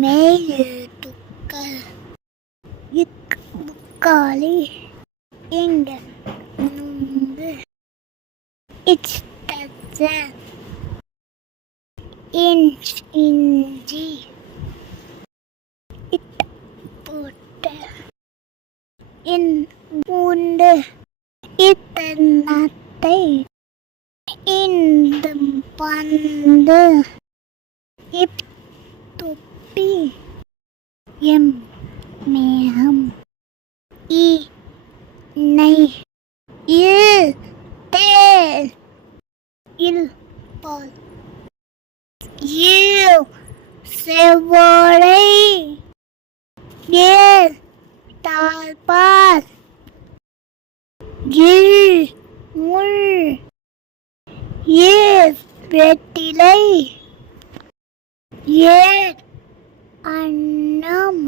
மெய்யெழுத்துக்கள் முக்காலி இங்க நுங்கு இச்ச இஞ்சி போட்ட பூண்டு இத்தனத்தை இந்த பந்து தொப்பி மேகம் நெய் தேல் பால் செவ்வாழை தாழ்பால் முள் வெட்டிலை அன்னம்